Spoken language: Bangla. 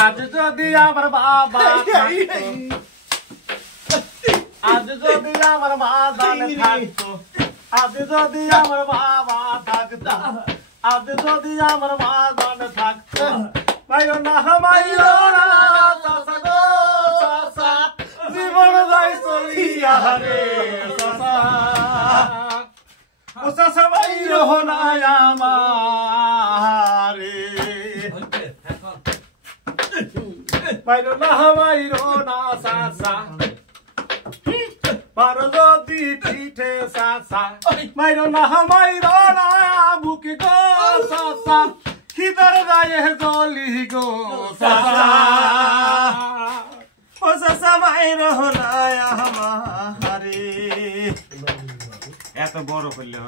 আজ যদি আমার বাবা আজ যদি আমার বাজান থাকতো আজ যদি আমার বাবা থাকতো আজ যদি আমার বাজান থাকতো মাইরো না মাইরো না চাচা গো চাচা জীবন যাই চলিয়া রে চাচা ও চাচা মাইরো না আমারে মাইরো না চাচা মারো যদি পিঠে চাচা মাইরো না বুকে গো চাচা খিদর গায়ে গলি গো চাচা ও চাচা মাইরো না আমারে এত বড় করলে